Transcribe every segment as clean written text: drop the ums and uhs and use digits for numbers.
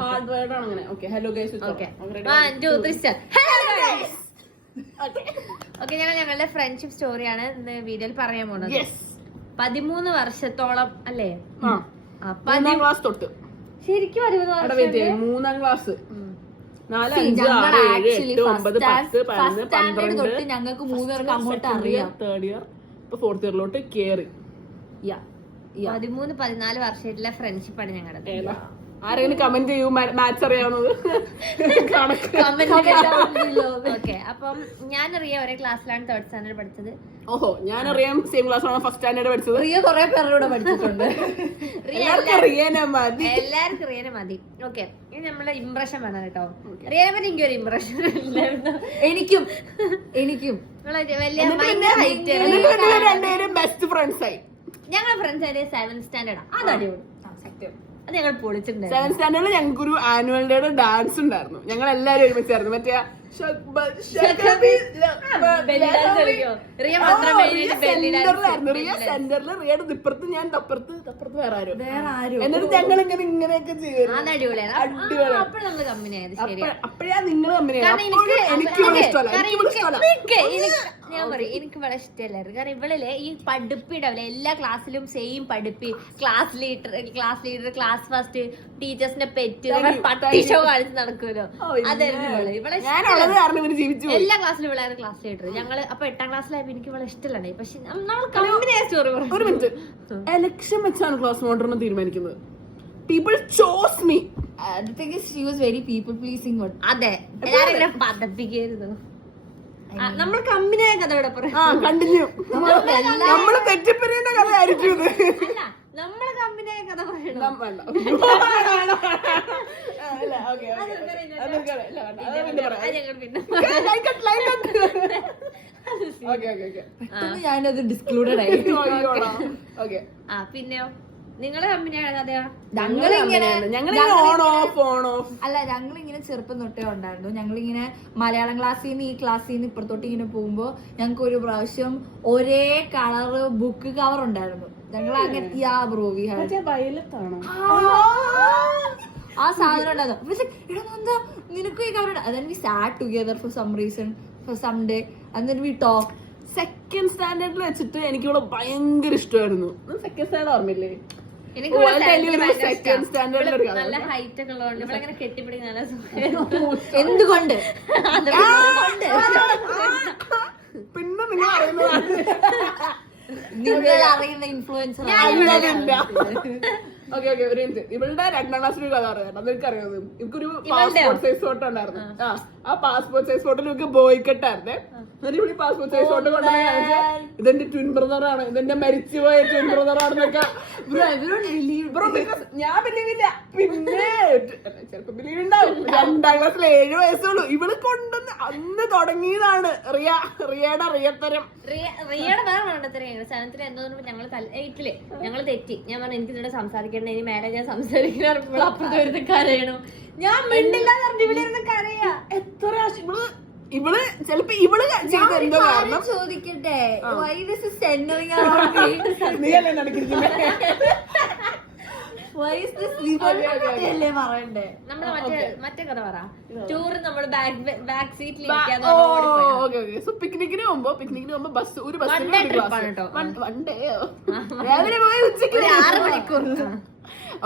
Hard word ആണ് അങ്ങനെ. Okay hello guys. Okay ഞങ്ങളുടെ ഫ്രണ്ട്ഷിപ്പ് സ്റ്റോറിയാണ് ഇന്ന് വീഡിയോയിൽ പറയാൻ പോണത്. 13 വർഷത്തോളം അല്ലേ? 3ാം ക്ലാസ് തൊട്ട്. ശരിക്കും 3ാം ക്ലാസ് 4, 5, 6, 7, 8, 9, 10, 11, 12 ഞങ്ങൾക്ക് 3 പേർക്ക് അങ്ങോട്ട് അറിയാം. തേർഡ് ഇയർ ഇപ്പൊ 4th ഇയറിലോട്ട് കേറി. 13-14 വർഷമായിട്ടുള്ള ഫ്രണ്ട്ഷിപ്പാണ് ഞങ്ങളുടെ. ആരെങ്കിലും കമന്റ് ചെയ്യൂ മാത്സ് അറിയാവുന്നത്. ഓക്കെ, അപ്പം ഞാനറിയാം ഒരേ ക്ലാസ്സിലാണ് 3rd സ്റ്റാൻഡേർഡ് പഠിച്ചത്. ഓഹോ, ഞാനറിയാം സെയിം ക്ലാസ്സിലാണ് 1st സ്റ്റാൻഡേർഡ് പഠിച്ചത്. റിയ കുറെ പേരുടെ പഠിച്ചിട്ടുണ്ട്. എല്ലാവർക്കും റിയനെ മതി. ഓക്കെ, ഇനി നമ്മളെ ഇംപ്രഷൻ വേണം കേട്ടോ. റിയനെ പറ്റി എനിക്കൊരു ഇംപ്രഷൻ ഇല്ലായിരുന്നു. എനിക്കും വലിയ ബെസ്റ്റ് ഫ്രണ്ട്സ് ആയി. ഞങ്ങൾ ഫ്രണ്ട്സ് ആയിട്ട് 7th സ്റ്റാൻഡേർഡ്. അതടിപൊളി, സത്യം. അത് ഞങ്ങൾ പൊളിച്ചിട്ടുണ്ട്. 7th സ്റ്റാൻഡേർഡിൽ ഞങ്ങൾക്കൊരു ആനുവൽ ഡേയുടെ ഡാൻസ് ഉണ്ടായിരുന്നു. ഞങ്ങൾ എല്ലാരും ഒരുമിച്ചായിരുന്നു. മറ്റേ റിയ സെന്ററിൽ റിയയുടെ ഇപ്പുറത്ത് ഞാൻ അപ്പുറത്ത് വേറെ ആരും. എന്നിട്ട് ഞങ്ങൾ ഇങ്ങനെയൊക്കെ ചെയ്യുമായിരുന്നു. അപ്പഴാ നിങ്ങൾ കമ്പനിയായത്. ഞാൻ പറയും എനിക്ക് വളരെ ഇഷ്ടമല്ലായിരുന്നു. കാരണം ഇവളിലെ ഈ പഠിപ്പിടാവില്ല, എല്ലാ ക്ലാസ്സിലും സെയിം പഠിപ്പി, ക്ലാസ് ലീഡർ, ക്ലാസ് ഫസ്റ്റ്, ടീച്ചേഴ്സിന്റെ പെറ്റ്, പട്ടി ഷോ കാണിച്ച് നടക്കുമല്ലോ. അതായിരുന്നു ഇവളെ എല്ലാ ക്ലാസ്സിലും ഇവളായിരുന്നു ക്ലാസ് ലീഡർ. ഞങ്ങള് അപ്പൊ 8ാം ക്ലാസ്സിലായപ്പോ എനിക്ക് ഇവളെ ഇഷ്ടമല്ലേ. പക്ഷെ നമ്മൾ കമ്പനിയായ സ്റ്റോറി പറയും. ഒരു മിനിറ്റ്, എലക്ഷൻ വെച്ചാണ് ക്ലാസ് മോഡറിനെ തീരുമാനിക്കുന്നത്. People chose me. She was very people pleasing. അതെ, എല്ലാരും പതപ്പിക്കായിരുന്നു. നമ്മൾ കമ്പനിയായ കഥ ഇവിടെ പറയാം. കണ്ടിന്യൂ. നമ്മള് തെറ്റിപ്പറിയുന്ന കഥ ആയിരിക്കും ഇത്. നമ്മള് കമ്പനിയായ കഥ പറയണം. ഞാനത് ഡിസ്ക്ലൂഡഡ് ആയി. പിന്നെയോ നിങ്ങളെ കമ്പനിയാണ് കഥയാ? അല്ല, ഞങ്ങളിങ്ങനെ ചെറുപ്പം തൊട്ടേ ഉണ്ടായിരുന്നു. ഞങ്ങളിങ്ങനെ മലയാളം ക്ലാസ്സിൽ നിന്ന് ഈ ക്ലാസ്സിൽ നിന്ന് ഇപ്പുറത്തോട്ട് ഇങ്ങനെ പോകുമ്പോ ഞങ്ങൾക്ക് ഒരു പ്രാവശ്യം ഒരേ കളറ് ബുക്ക് കവർ ഉണ്ടായിരുന്നു. ഞങ്ങൾ അങ്ങനെ ആ സാധനം ഉണ്ടായിരുന്നു. എന്താ നിനക്കും ഈ cover? then we sat together for some reason for some day and then we talked. 2nd സ്റ്റാൻഡേർഡിൽ വെച്ചിട്ട് എനിക്ക് ഇവിടെ ഭയങ്കര ഇഷ്ടമായിരുന്നു. 2nd സ്റ്റാൻഡേർഡ് ഓർമ്മയില്ലേ? നല്ല ഹൈറ്റ് ഒക്കെ ഉള്ളതുകൊണ്ട് ഇവളെങ്ങനെ കെട്ടിപ്പിടിക്കുന്ന എന്തുകൊണ്ട് പിന്നെ നിങ്ങൾ അറിയുന്ന ഇൻഫ്ലുവൻസർ. ഓക്കെ ഒരു മിനിറ്റ്. ഇവളുടെ 2ാം ക്ലാസ്സിൽ ഒരു കഥ അറിയാം. അതെനിക്ക് അറിയാം. എനിക്കൊരു പാസ്പോർട്ട് സൈസ് ഫോട്ടോ ഉണ്ടായിരുന്നു. ആ പാസ്പോർട്ട് സൈസ് ഫോട്ടോ എനിക്ക് ബോയ്ക്കെട്ടായിരുന്നേ. എന്നിട്ട് ഇവിടെ പാസ്പോർട്ട് സൈസ് ഫോട്ടോ കൊണ്ടുപോയി കാണിച്ചാൽ ഇതെന്റെ ട്വിൻ ബ്രദറാണ്, ഇതെന്റെ മരിച്ചുപോയ ട്വിൻ ബ്രദറാണെന്നൊക്കെ. ഞാൻ ബിലീവില്ല. പിന്നെ ചിലപ്പോ ബിലീവ് ഉണ്ടാവും. 2ാം ക്ലാസ്സിൽ 7 വയസ്സുള്ളൂ. ഇവള് കൊണ്ടുവന്ന് അന്ന് തുടങ്ങിയതാണ് റിയയുടെ റിയത്തരം. റിയയുടെ വേറെ മണ്ടത്തരം. 7th എന്തോ ഞങ്ങള് 8ല് ഞങ്ങള് തെറ്റി. ഞാൻ പറഞ്ഞു എനിക്ക് ഇതിവിടെ സംസാരിക്കേണ്ട, ഇനി മേലെ ഞാൻ സംസാരിക്കുന്ന അപ്പുറത്ത് വരുന്ന കരയണോ. ഞാൻ മിണ്ടില്ല ഇവിടെ കരയാ. എത്ര ഇവള് ചെലപ്പോ ഇവള് ചെയ്തെന്തോ കാരണം ചോദിക്കട്ടെ. നീയല്ലേ നടക്കിരിക്കുന്നത്? പറയണ്ടേ? നമ്മള് മറ്റേ കഥ പറ. ടൂർ നമ്മള് ബാക്ക് സീറ്റിൽ പിക്നിക്കിന് പോകുമ്പോ ഒരു ബസ് ഒരു 6 മണിക്കൂർ.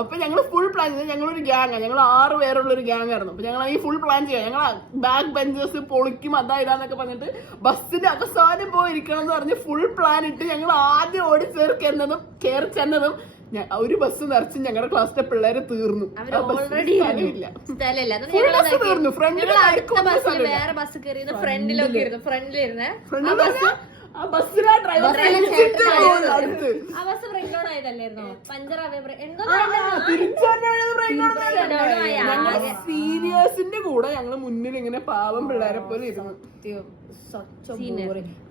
അപ്പൊ ഞങ്ങള് ഫുൾ പ്ലാൻ ചെയ്ത് ഞങ്ങളൊരു ഗ്യാങ്, ഞങ്ങൾ 6 പേരുള്ള ഒരു ഗ്യാങ് ആയിരുന്നു. അപ്പൊ ഞങ്ങൾ ഈ ഫുൾ പ്ലാൻ ചെയ്യാം. ഞങ്ങൾ ബാക്ക് ബെഞ്ചേഴ്സ് പൊളിക്കും അതാ ഇതാന്നൊക്കെ പറഞ്ഞിട്ട് ബസ്സിന്റെ അവസാനം പോയിരിക്കണം എന്ന് പറഞ്ഞ് ഫുൾ പ്ലാൻ ഇട്ട് ഞങ്ങൾ ആദ്യം ഓടി കയറി ചെന്നതും ഒരു ബസ് നിറച്ച് ഞങ്ങളുടെ ക്ലാസ്സിലെ പിള്ളേരെ തീർന്നു. തീർന്നു. വേറെ ബസ് കയറി ഫ്രണ്ടിലിരുന്ന് ആ ബസ്സിലാ ഡ്രൈവർ സീനിയേഴ്സിന്റെ കൂടെ ഞങ്ങള് മുന്നിൽ ഇങ്ങനെ പാവം പിള്ളേരെ പോലെ ഇരുന്നു.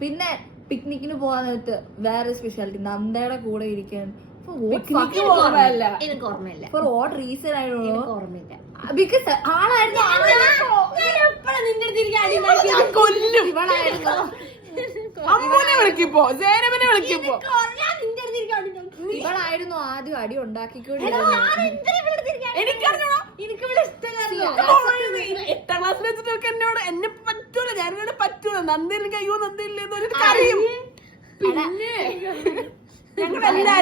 പിന്നെ പിക്നിക്കിന് പോകാൻ നേരത്ത് വേറെ സ്പെഷ്യാലിറ്റി നന്ദയുടെ കൂടെ ഇരിക്കാൻ. എനിക്ക് ഓർമ്മയില്ല. ഫോർ വാട്ട് റീസൺ ആയിരുന്നു ഓർമ്മയില്ല. ബിക്കോസ് ആളായിരുന്നു കൊല്ലും. അമ്മൂനെ വിളിക്കിപ്പോ, ജയനബിനെ വിളിക്കിപ്പോ. ഇവളായിരുന്നു ആദ്യം അടി ഉണ്ടാക്കിക്കൊണ്ടിരുന്നത്. എനിക്കറിഞ്ഞോ 8ാം ക്ലാസ്സിൽ വെച്ചിട്ട് അവർക്ക് എന്നോട് എന്നെ പറ്റൂല, ഞാനിവിടെ പറ്റൂല, നന്ദിയില്ലെങ്കിൽ അയ്യോ നന്ദിയില്ലെന്ന് പറഞ്ഞിട്ട് കരയും. പിന്നെ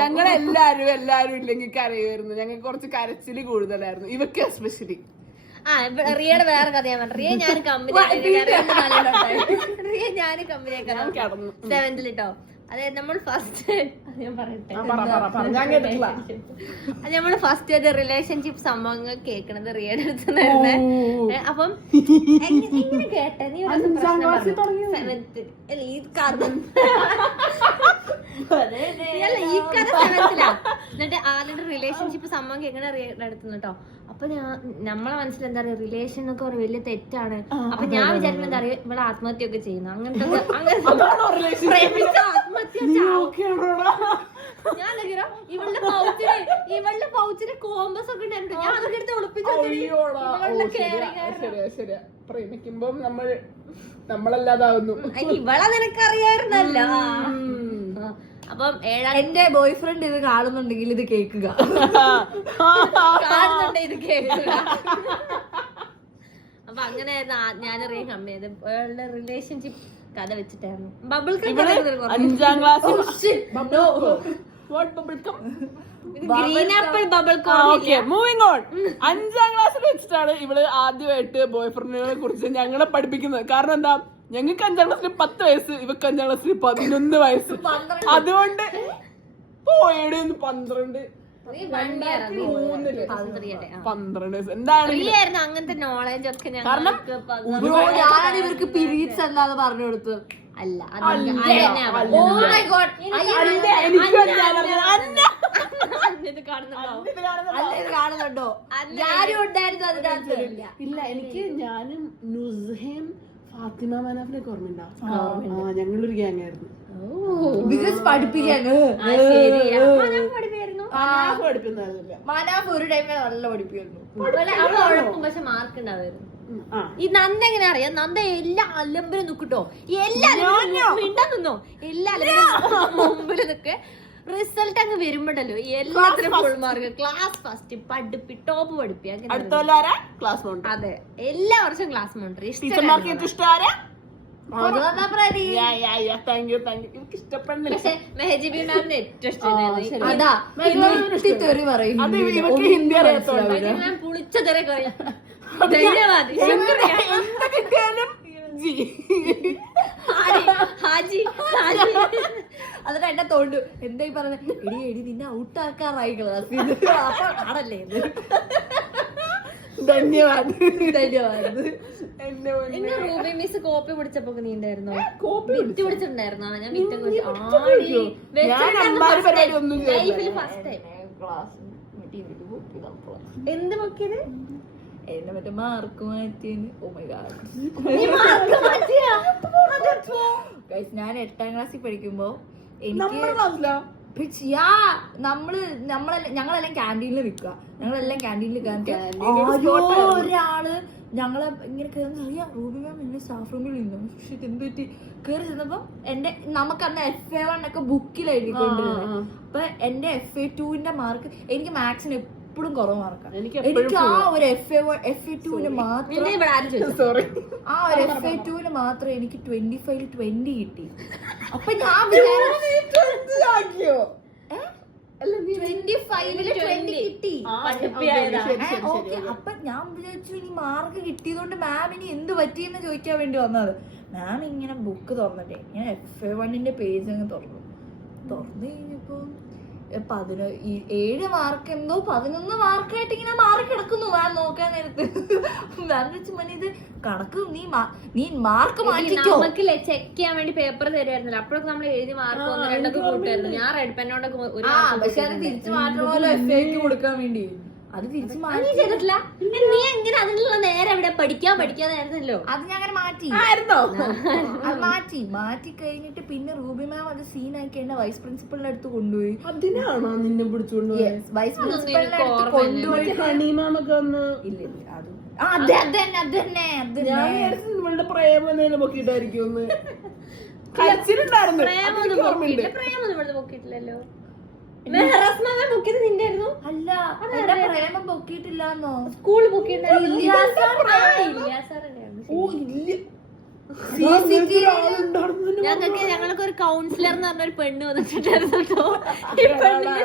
ഞങ്ങളെല്ലാരും ഇല്ലെങ്കിൽ കരയുമായിരുന്നു. ഞങ്ങൾക്ക് കുറച്ച് കരച്ചില് കൂടുതലായിരുന്നു, ഇവക്ക് എസ്പെഷ്യലി. റിയയുടെ വേറെ കഥ ഞാൻ പറഞ്ഞു. റിയ ഞാൻ കമ്പനിയൊക്കെ കിടന്നു 7th ട്ടോ. അതായത് നമ്മൾ ഫസ്റ്റ് ഞാൻ പറയട്ടെ, നമ്മള് ഫസ്റ്റ് റിലേഷൻഷിപ്പ് സംഭവങ്ങൾ കേൾക്കണത് റിയയുടെ അടുത്തുണ്ടായിരുന്നേ. അപ്പം എങ്ങനെ കേട്ടെ നീ 7th ഈ കഥ ഈ കഥ 7th ലാ. എന്നിട്ട് ആളുടെ റിലേഷൻഷിപ്പ് സംഭവം കേൾക്കണ റിയയുടെ അടുത്തുനിന്ന് കേട്ടോ. അപ്പൊ നമ്മളെ മനസ്സിൽ എന്താ പറയാ, റിലേഷൻ എന്നൊക്കെ പറയുക വലിയ തെറ്റാണ്. അപ്പൊ ഞാൻ വിചാരിക്കുന്നത് എന്താ പറയാ, ഇവിടെ ആത്മഹത്യ ഒക്കെ ചെയ്യുന്നു, അങ്ങനത്തെ ഞാൻ ഇവളുടെ പൗച്ചിന് കോമ്പസ് ഒക്കെ ഉണ്ടായിരുന്നു. ഞാൻ അതൊക്കെ എടുത്ത് ഒളിപ്പിച്ചു. പ്രേമിക്കുമ്പോ നമ്മളല്ലാതാവുന്നു. ഇവളെ നിനക്കറിയായിരുന്നല്ലോ. അപ്പം എന്റെ ബോയ് ഫ്രണ്ട് ഇത് കാണുന്നുണ്ടെങ്കിൽ ഇത് കേൾക്കുക, കാണുന്നുണ്ട് ഇത് കേൾക്കുക. അപ്പൊ അങ്ങനെയായിരുന്നു ഞാൻ അറിയാൻ കമ്മി ചെയ്ത് റിലേഷൻഷിപ്പ് കഥ വെച്ചിട്ടായിരുന്നു. Bubble 5ാം class green apple bubble. Moving on. 5ാം ക്ലാസ്സിൽ വെച്ചിട്ടാണ് ഇവള് ആദ്യമായിട്ട് ബോയ് ഫ്രണ്ടിനെ കുറിച്ച് ഞങ്ങളെ പഠിപ്പിക്കുന്നത്. കാരണം എന്താ, ഞങ്ങൾക്ക് 5ാം ക്ലാസ്സിൽ 10 വയസ്സ്, ഇവക്ക് 5ാം ക്ലാസ്സിൽ 11 വയസ്സ്. അതുകൊണ്ട് പോയുടെ 12 വയസ്സ്. എന്താണ് അങ്ങനത്തെ നോളജ് ഒക്കെ ഞാനാണ് ഇവർക്ക് പീരീഡ്സ് എന്താന്ന് പറഞ്ഞു കൊടുത്തത്. അല്ല കാണുന്നുണ്ടോ? ഞാനും ഉണ്ടായിരുന്നു അതിനകത്ത്. ഇല്ല, എനിക്ക് ഞാനും നുസ്ഹയും ഫാത്തിമ മനാഫിനൊക്കെ ഓർമ്മയുണ്ടാവും. ഞങ്ങളൊരു ഗ്യാങ് ആയിരുന്നു. പഠിപ്പിക്കാണ് മനാഫ് ഒരു ടൈമിൽ നല്ല പഠിപ്പിക്കുന്നു. പക്ഷെ മാർക്ക് ഉണ്ടാവുമായിരുന്നു. ഈ നന്ദ എങ്ങനെ അറിയാം, നന്ദ എല്ലാ അലമ്പിലും നിൽക്കട്ടോ, എല്ലാ മിണ്ടാൻ നിന്നോ, എല്ലാ അലമ്പിലും മുമ്പിൽ നിൽക്കെ. റിസൾട്ട് അങ്ങ് വരുമ്പോണ്ടല്ലോ എല്ലാത്തിനും ഫുൾ മാർക്ക്, ക്ലാസ് ഫസ്റ്റ്, പഠിപ്പി, ടോപ്പ് പഠിപ്പി. അതെ, എല്ലാ വർഷവും ക്ലാസ് മോണ്ടർ. പക്ഷെ മെഹജിബി മാമിന് ഏറ്റവും ഇഷ്ടം പുളിച്ചതെറെ പറയാം. ധന്യവാദ് ഹാജി. എന്നിട്ട് എന്നെ തോണ്ടു എന്തായി പറഞ്ഞ, എടി നിന്നെ ഔട്ടാക്കാറായി ക്ലാസ്സിൽ. അപ്പൊ ആണല്ലേ ധന്യവാദ്. റൂബി മിസ് കോപ്പി പിടിച്ചപ്പോ നീ ഉണ്ടായിരുന്നോ? കോപ്പി പിടിച്ചിട്ടുണ്ടായിരുന്നോ? ഞാൻ എന്ത് നോക്കിയത്? എന്നെ മറ്റേ മാർക്ക് മാറ്റിയത്. Oh my god. ഞാൻ 8ാം ക്ലാസ്സിൽ പഠിക്കുമ്പോ എനിക്ക് ഞങ്ങളെല്ലാം ക്യാൻറ്റീനിൽ നിൽക്കുക. ഞങ്ങളെല്ലാം ക്യാൻറ്റീനിൽ ഒരാള് ഞങ്ങളെ ഇങ്ങനെ കയറുന്ന അറിയാം, റൂബി മാം എന്നെ സ്റ്റാഫ് റൂമിൽ നിന്നു. എന്ത് പറ്റി? കയറി ചെന്നപ്പോ നമുക്കന്ന് FA1 ഒക്കെ ബുക്കിൽ എഴുതിക്കൊണ്ടിരുന്നത്. അപ്പൊ എന്റെ FA2 മാർക്ക്, എനിക്ക് മാത്സിന് എപ്പോഴും കുറവ് മാർക്കാണ്. എനിക്ക് ആ ഒരു FA2 മാത്രം എനിക്ക് 25 20 കിട്ടി. അപ്പൊ ഞാൻ 25 കിട്ടി. അപ്പൊ ഞാൻ വിചാരിച്ചു ഇനി മാർക്ക് കിട്ടിയതുകൊണ്ട് മാം ഇനി എന്ത് പറ്റിയെന്ന് ചോദിക്കാൻ വേണ്ടി വന്നത്. മാം ഇങ്ങനെ ബുക്ക് തുറന്നിട്ടേ ഇങ്ങനെ FA1 പേജ് അങ്ങ് തുറന്നു കഴിഞ്ഞപ്പോ 7 മാർക്ക് എന്തോ 11 മാർക്കായിട്ട് ഇങ്ങനെ മാറി കിടക്കുന്നു. മാം നോക്കാൻ നേരത്ത് മാം വെച്ച് മണി ഇത് കണക്ക് നീ മാർക്ക് മാറ്റിക്കോ. ചെക്ക് ചെയ്യാൻ വേണ്ടി പേപ്പർ തരുമായിരുന്നില്ല. അപ്പോഴൊക്കെ നമ്മൾ എഴുതി മാർക്ക് 1-2 കൂട്ടായിരുന്നു. ഞാൻ റെഡ് പെന്നോണ്ടൊക്കെ പക്ഷെ അത് തിരിച്ചു മാറ്റണമല്ലോ FAക്ക് കൊടുക്കാൻ വേണ്ടി. അത് തിരിച്ചു മാറ്റി ചെയ്തിട്ടില്ല. നീ എങ്ങനെ അതിനുള്ള നേരെ അവിടെ പഠിക്കാതായിരുന്നല്ലോ. അത് ഞാൻ അങ്ങനെ മാറ്റി. അത് മാറ്റി കഴിഞ്ഞിട്ട് പിന്നെ റൂബി മാം അത് സീനാക്കി എന്നെ വൈസ് പ്രിൻസിപ്പളിന്റെ അടുത്ത് കൊണ്ടുപോയി. അതിനാണോ നിന്നെ പിടിച്ചുകൊണ്ടുപോയി? വൈസ് പ്രിൻസിപ്പളിന്റെ അടുത്ത് കൊണ്ടുപോയി. ഇവളുടെ പ്രേമം പൊക്കിട്ടായിരിക്കും. പ്രേമൊന്നും പൊക്കിയിട്ടില്ലല്ലോ. മെഹറാസ് മാമ ബുക്ക് ചെയ്ത് നിന്റെ ആയിരുന്നു. അല്ല എന്റെ പ്രേമം പൊക്കിയിട്ടില്ലാന്നോ? സ്കൂൾ ബുക്ക് ചെയ്തിട്ടുണ്ടായിരുന്നു. ഓ ഇല്ല ഞങ്ങൾക്ക് ഒരു കൗൺസിലർ എന്ന് പറഞ്ഞ ഒരു പെണ്ണ് വന്നിട്ടുണ്ടായിരുന്നു കേട്ടോ. ഈ പെണ്ണിന്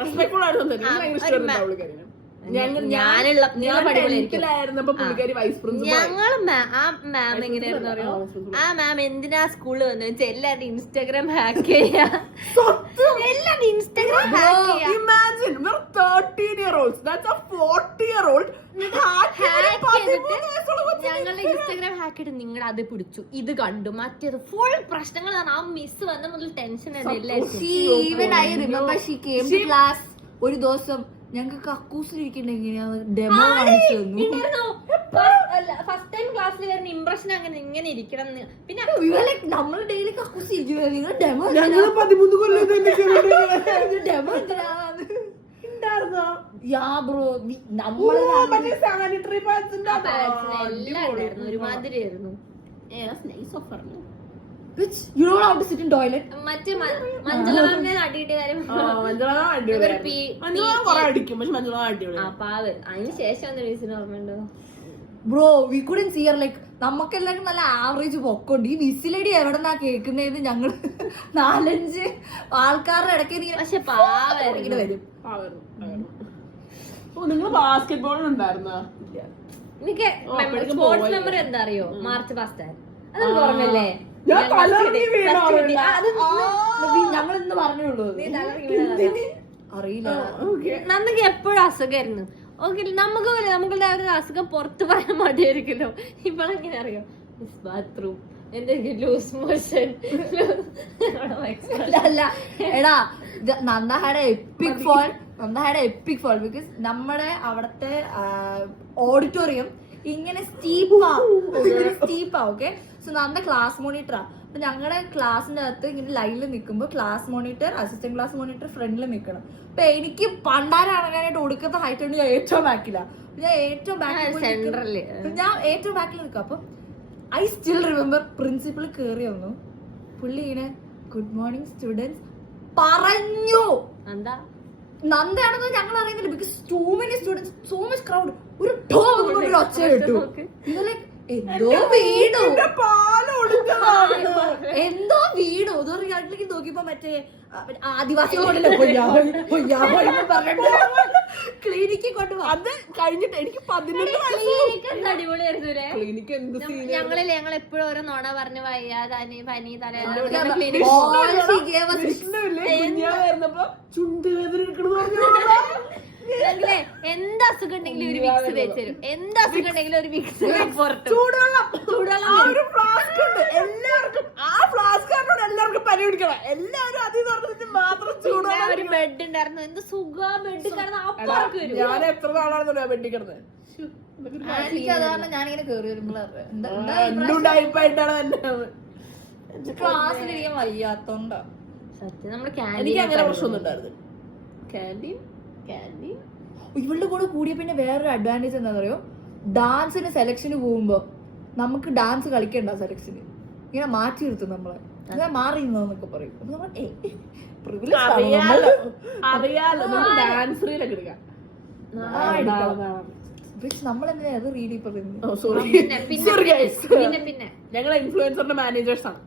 റെസ്പെക്ട്ഫുൾ ആയിരുന്നു. ഞാനുള്ള പുള്ളിക്കാരി വൈസ് പ്രിൻസിപ്പൽ. ഞങ്ങള് ആ മാം എങ്ങനെയായിരുന്നു അറിയോ? ആ മാം എന്തിനാ സ്കൂളിൽ വന്നു വെച്ചാൽ എല്ലാവരും ഇൻസ്റ്റാഗ്രാം ഹാക്ക് ചെയ്യാ, എല്ലാവരും ഇൻസ്റ്റാഗ്രാം ഹാക്ക് ചെയ്യാ. Imagine, we're 13-year-olds. That's a 40-year-old. ഞങ്ങളുടെ ഇൻസ്റ്റാഗ്രാം ഹാക്ക് ചെയ്ത് നിങ്ങളുടെ അത് പിടിച്ചു, ഇത് കണ്ടു, മറ്റേത് ഫുൾ പ്രശ്നങ്ങൾ. ആ മിസ് വന്ന മുതൽ ടെൻഷൻ ഒരു ദിവസം ഞങ്ങൾക്ക് കക്കൂസിലിരിക്കണ്ട എങ്ങനെയാന്ന് ഡെമോ കാണിച്ചു തന്നു. ഫസ്റ്റ് ടൈം ക്ലാസ്സിൽ വരുന്ന ഇംപ്രഷൻ അങ്ങനെ ഇങ്ങനെ ഇരിക്കണം. പിന്നെ നമ്മള് ഡെയിലി കക്കൂസ് ഇരിക്കുന്നത്, നിങ്ങൾ ഡെമോ ഞങ്ങള് 13 കൊല്ലം ഡെമോ സാനിറ്ററി പാഡ്സിന്റെ എല്ലാം ഉണ്ടായിരുന്നു, ഒരുമാതിരി ആയിരുന്നു. You know how to sit in toilet? മറ്റേ മഞ്ജുള മാമിനെ അടിയിട്ട് കാര്യം അടിക്കും, പക്ഷെ മഞ്ജുള അടിപൊളി. പാവ്. അതിന് ശേഷം ഓർമ്മയുണ്ടോ? Bro we couldn't see her like നമുക്കെല്ലാവർക്കും നല്ല ആവറേജ് പൊക്കമുണ്ട്. ഈ വിസിലടി എവിടെന്നാ കേൾക്കുന്നത്? ഞങ്ങള് 4-5 ആൾക്കാരുടെ ഇടയ്ക്ക് പക്ഷെ പാവം ഇങ്ങനെ വരും. നിങ്ങൾ ബാസ്കറ്റ് ബോൾ ഉണ്ടായിരുന്നോ? എനിക്ക് സ്പോർട്സ് മെമ്മറി എന്താ അറിയോ? മാർച്ച് പാസ്റ്റ് അത് ഓർമ്മല്ലേ? ഞങ്ങൾ ഇന്ന് പറഞ്ഞുള്ളൂ, അറിയില്ല. നമുക്ക് എപ്പോഴും അസുഖമായിരുന്നു. ഓക്കെ, നമുക്കുള്ള ഒരു അസുഖം പുറത്ത് പറയാൻ മടിയായിരിക്കല്ലോ. ഇപ്പോഴെങ്ങനെ അറിയോ? ബാത്റൂം, എന്തെങ്കിലും ലൂസ് മോഷൻ. അല്ല എടാ, Nanda had epic fall because നമ്മുടെ അവിടത്തെ ഓഡിറ്റോറിയം ഇങ്ങനെ സ്റ്റീപ്പാ. ഓക്കെ, സോ നമ്മുടെ ക്ലാസ് മോണിറ്ററാ. അപ്പൊ ഞങ്ങളുടെ ക്ലാസ്സിന്റെ അകത്ത് ഇങ്ങനെ ലൈനിൽ നിൽക്കുമ്പോൾ class monitor, assistant class monitor ഫ്രണ്ടിൽ നിൽക്കണം. അപ്പൊ എനിക്ക് പണ്ടാരടങ്ങാനായിട്ട് കൊടുക്കുന്ന ഹൈറ്റ് ഉണ്ട്. ഞാൻ ഏറ്റവും ബാക്കിലാ. ഞാൻ ഏറ്റവും ബാക്കിൽ നിൽക്കും. അപ്പൊ ഐ സ്റ്റിൽ റിമെമ്പർ പ്രിൻസിപ്പൾ കേറി വന്നു. പുള്ളി ഇങ്ങനെ ഗുഡ് മോർണിംഗ് സ്റ്റുഡൻസ് പറഞ്ഞു. നന്ദയാണെന്ന് ഞങ്ങൾ അറിയുന്നില്ല, because two many students, so much crowd. ഒരു ഒച്ച കേട്ടു. എന്തോ വീണു, ഇതൊരു നോക്കിയപ്പോ മറ്റേ ആദിവാസികളോടല്ലേ ക്ലിനിക്കിൽ കൊണ്ടുപോകും. അത് കഴിഞ്ഞിട്ട് എനിക്ക് 11 അടിപൊളിയായിരുന്നു. ഞങ്ങൾ എപ്പോഴും ഓരോ നോണ പറഞ്ഞു വയ്യാതെ പനി വരുന്നപ്പോ ചുണ്ടുവേദന എന്ത് അസുഖം ഉണ്ടെങ്കിലും ഒരു വിക്സ് തേച്ചു തരും. എന്ത് അസുഖം ഉണ്ടെങ്കിലും ഒരു വിക്സ് എല്ലാവർക്കും പനി പിടിക്കണം. എല്ലാവരും അതിൽ മാത്രം ചൂടുവെള്ളം. ഒരു ബെഡ് ഉണ്ടായിരുന്നു, എന്ത് സുഖാ ബെഡ് കിടന്ന്. ഞാൻ എത്ര നാളാണെന്നല്ലോ ബെഡിൽ കിടന്നത്. എനിക്കതാണ് ഞാനിങ്ങനെ കേറി ക്ലാസ്സിലിരിക്കാൻ വയ്യാത്തോണ്ടാ. സത്യം നമ്മുടെ എനിക്ക് അങ്ങനെ പ്രശ്നമൊന്നും ഉണ്ടായിരുന്നു. ക്യാൻറ്റീൻ ഇവളുടെ കൂടെ കൂടിയ പിന്നെ വേറൊരു അഡ്വാൻറ്റേജ് എന്താ പറയുക, ഡാൻസിന് സെലക്ഷന് പോകുമ്പോ നമുക്ക് ഡാൻസ് കളിക്കണ്ട. സെലക്ഷന് ഇങ്ങനെ മാറ്റി നിർത്തും നമ്മളെ, അങ്ങനെ മാറി നിന്നൊക്കെ പറയും. നമ്മളെന്തിനാ അത് റീഡി പറയുന്നത്? പിന്നെ ഞങ്ങളെ ഇൻഫ്ലുവൻസറിന്റെ മാനേജേഴ്സ് ആണ്.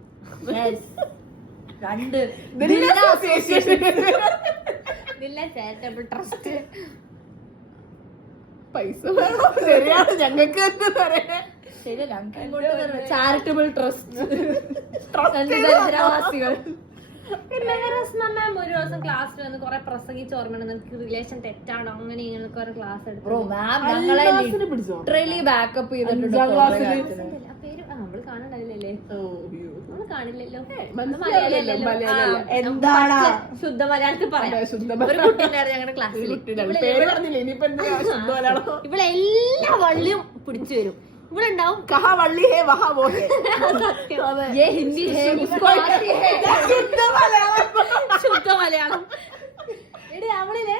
2 ട്രസ്റ്റ്. പൈസ ശരിയാണ്, ഞങ്ങൾക്ക് ചാരിറ്റബിൾ ട്രസ്റ്റ്. മാം ഒരു ദിവസം ക്ലാസ്സിൽ വന്ന് കുറെ പ്രസംഗിച്ച് ഓർമ്മ റിലേഷൻ തെറ്റാണോ അങ്ങനെ ഇങ്ങനൊക്കെ ഒരു ക്ലാസ് എടുത്തു. ലിറ്ററലി ബാക്കപ്പ് ചെയ്തിട്ടുണ്ട്. പേര് നമ്മള് കാണണ്ടല്ലേ? നമ്മള് കാണില്ലല്ലോ. എന്താണ് ശുദ്ധ മലയാളത്തിൽ പറയാം. ഒരു കുട്ടിയുണ്ടായിരുന്നു ഞങ്ങളുടെ ക്ലാസ്സിൽ. ഇവളെല്ലാ വള്ളിയും പിടിച്ചു വരും. ഇവിടെ ഉണ്ടാവും കഹാ വള്ളി ഹേ വഹാ വോ ഹേ. ഹിന്ദി ശുദ്ധ മലയാളം. എടി അവളിലെ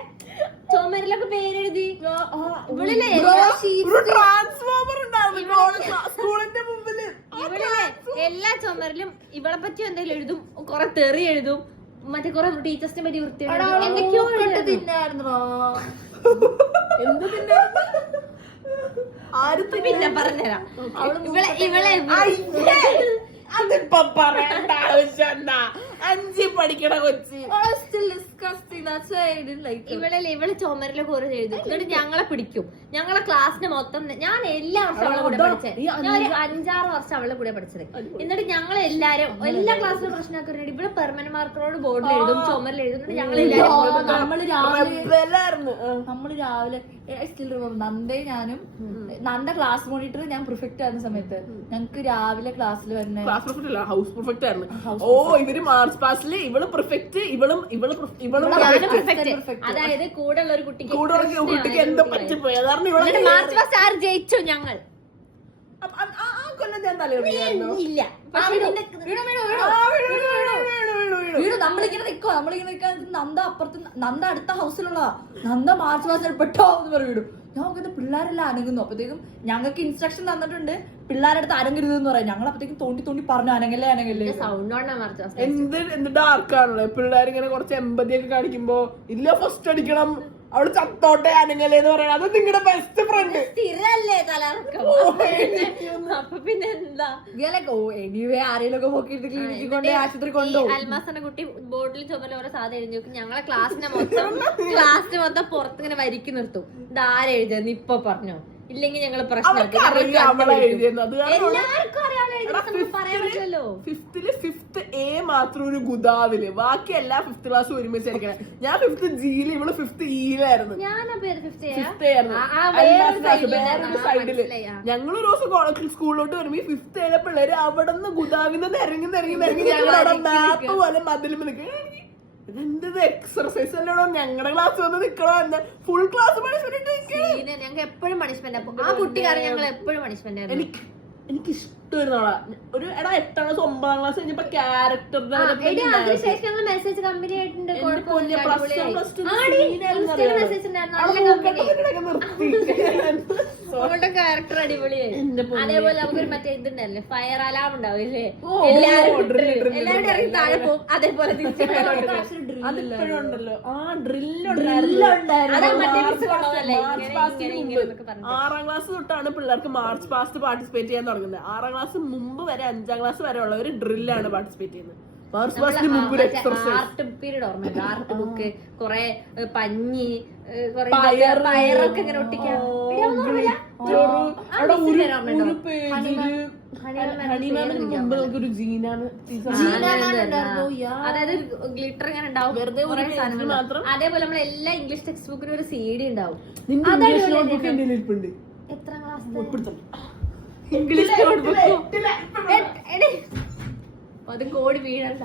ചുമരിലൊക്കെ പേരെഴുതി. ഇവളിലെ സ്കൂളിന്റെ മുമ്പില് ഇവളിലെ എല്ലാ ചുമരിലും ഇവളെ പറ്റി എന്തെങ്കിലും എഴുതും, കൊറേ തെറി എഴുതും, മറ്റേ കുറെ ടീച്ചേഴ്സിനെ പറ്റി വൃത്തിയായിട്ട് എന്തൊക്കെയോ തിന്നായിരുന്നോ? എന്ത് പിന്നെ ആരും പിന്നെ പറഞ്ഞുതരാം. ഇവളെ അതിപ്പോ പറയേണ്ട ആവശ്യം എന്താ? 5 പഠിക്കണ കൊച്ചി. ഇവള് ചുമരിലെ കുറെ എഴുതി എന്നിട്ട് ഞങ്ങളെ പിടിക്കും. ഞങ്ങളെ ക്ലാസ്സിന് മൊത്തം ഞാൻ എല്ലാ വർഷവും അവളെ കൂടെ പഠിച്ചത്. ഞാൻ ഒരു 5-6 വർഷം അവളുടെ കൂടെ പഠിച്ചത്. എന്നിട്ട് ഞങ്ങൾ എല്ലാരും എല്ലാ ക്ലാസ്സിലും പ്രശ്നമാക്കുന്നുണ്ട്. ഇവിടെ പെർമനന്റ് മാർക്കറോട് ബോർഡിൽ എഴുതും, ചുമരിൽ എഴുതും. ഞങ്ങളെല്ലാരും നമ്മള് രാവിലെ നന്ദയും ഞാനും നന്ദ ക്ലാസ് മോണിറ്റർ, ഞാൻ പ്രിഫെക്റ്റ് ആയിരുന്ന സമയത്ത് ഞങ്ങക്ക് രാവിലെ ക്ലാസ്സിൽ വരുന്ന ക്ലാസ് പെർഫെക്റ്റ് അല്ല, ഹൗസ് പെർഫെക്റ്റ് ആയിരുന്നു. ഓ ഇവര് മാർച്ച് പാസ്റ്റില് ഇവള് പെർഫെക്റ്റ്, ഇവളും അതായത് കൂടെ ഉള്ള ഒരു കുട്ടിക്ക് കുട്ടിക്ക് എന്ത് പറ്റിപ്പോയി. അതാണ് ഇവളെ മാർച്ച് പാസ്റ്റ് ആര് ജയിച്ചു? ഞങ്ങൾ ആ കൊല്ലം ഞാൻ തലയൊറിയായിരുന്നു. ഇല്ല. വീട് നമ്മളിങ്ങനെ നിൽക്കാൻ നന്ദ അപ്പുറത്ത്, നന്ദ അടുത്ത ഹൗസിലുള്ള നന്ദ മാർച്ച് പാസ്റ്റിൽ പെട്ടോ എന്ന് പറയും. ഞാൻ നോക്കുന്നത് പിള്ളേരെല്ലാം അനങ്ങുന്നു. അപ്പത്തേക്കും ഞങ്ങൾക്ക് ഇൻസ്ട്രക്ഷൻ തന്നിട്ടുണ്ട് പിള്ളേരുടെ അടുത്ത് അനങ്ങരുതെന്ന് പറയാം. ഞങ്ങൾ അപ്പത്തേക്കും തോണ്ടി പറഞ്ഞു അനങ്ങല്ലേ സൗണ്ട് എന്ത് ഡാർക്കാണല്ലേ പിള്ളേരിങ്ങനെ കുറച്ച് എമ്പതിയൊക്കെ കാണിക്കുമ്പോ ഇല്ല ഫസ്റ്റ് അടിക്കണം, അവള് ചത്തോട്ടെ അനങ്ങലേന്ന് പറയാം. അത് നിങ്ങളുടെ ബെസ്റ്റ് ഫ്രണ്ട് സ്ഥിരല്ലേ തലർക്കം. അപ്പൊ പിന്നെ എന്താ എനിവേ ആരെയൊക്കെ നോക്കിയിട്ട് ക്ലിനിക്കിൽ കൊണ്ട് ആശുപത്രി കൊണ്ടുപോകും. അൽമാസന്റെ കുട്ടി ബോർഡിൽ ചുമല ഓരോ സാധനം എഴുതി നോക്കും. ഞങ്ങളെ ക്ലാസ്സിനെ മൊത്തം പുറത്തിങ്ങനെ വരിക്കി നിർത്തും. ഇതാരെഴുതിയെന്ന് ഇപ്പൊ പറഞ്ഞോ, ഇല്ലെങ്കിൽ ഞങ്ങള് പ്രശ്നമാക്കും. പറയാൻ പറ്റില്ലല്ലോ. 5th A മാത്രം ഒരു ഗുദാവില്, ബാക്കി എല്ലാ 5th ക്ലാസ് ഒരുമിച്ചായിരിക്കണം. ഞാൻ 5th Gയില്, ഇവള് 5th Eയിലായിരുന്നു. വേറൊരു സൈഡില് ഞങ്ങളൊരു ദിവസം സ്കൂളിലോട്ട് വരുമ്പോ 5th A പിള്ളേര് അവിടെ നിന്ന് ഗുദാവിന്ന് നിരങ്ങി ഞങ്ങളവിടെ മാപ്പ് പോലെ മതിലും നിൽക്കുക. എന്തത് എക്സർസൈസ് അല്ലടോ, ഞങ്ങളുടെ ക്ലാസ് വന്ന് നിക്കണോ എന്ന് ഫുൾ ക്ലാസ് പണിഷ്മെന്റ്. ഞങ്ങൾക്ക് എപ്പോഴും പണിഷ്മെന്റ്. ആ കുട്ടിക്കാരെ ഞങ്ങൾ എപ്പോഴും പണിഷ്മെന്റ് ആയിരുന്നു. എനിക്ക് ഇഷ്ടമായിരുന്നോളാ. ഒരു 8ാം ക്ലാസ് 9ാം ക്ലാസ് കഴിഞ്ഞപ്പോ ക്യാരക്ടറിന്റെ അതിനുശേഷം മെസ്സേജ് കമ്പനി ആയിട്ടുണ്ട്. അവളുടെ ക്യാരക്ടർ അടിപൊളിയായി. അതേപോലെ നമുക്കൊരു മറ്റേ ഇതുണ്ടല്ലേ, ഫയർ അലാം ഉണ്ടാവില്ലേ, എല്ലാവരും ഇറങ്ങി താഴെ പോകും. അതേപോലെ അതിപ്പോഴും ഉണ്ടല്ലോ. ആ 6ാം ക്ലാസ് തൊട്ടാണ് പിള്ളേർക്ക് മാർച്ച് പാസ്റ്റ് പാർട്ടിസിപ്പേറ്റ് ചെയ്യാൻ തുടങ്ങുന്നത്. 6ാം ക്ലാസ് മുമ്പ് വരെ 5ാം ക്ലാസ് വരെ ഉള്ളവര് ഡ്രില്ലാണ് പാർട്ടിസിപ്പേറ്റ് ചെയ്യുന്നത്. മാർച്ച് പാസ്റ്റിന് മുമ്പ് ആർട്ട് പീരീഡ് ഓർമ്മയുണ്ട്. ആർട്ട് ബുക്ക്, കൊറേ പഞ്ഞി, പയറൊക്കെ ഇങ്ങനെ ഒട്ടിക്കാൻ. അതായത് ഗ്ലിറ്റർ ഇങ്ങനെ ഉണ്ടാവും, വെറുതെ മാത്രം. അതേപോലെ നമ്മളെ എല്ലാ ഇംഗ്ലീഷ് ടെക്സ്റ്റ് ബുക്കിനും ഒരു CD ഉണ്ടാവും. എത്രാം ക്ലാസ് ഇംഗ്ലീഷ് നോട്ട് ബുക്ക്? അത് കോടി വീഴല്ല.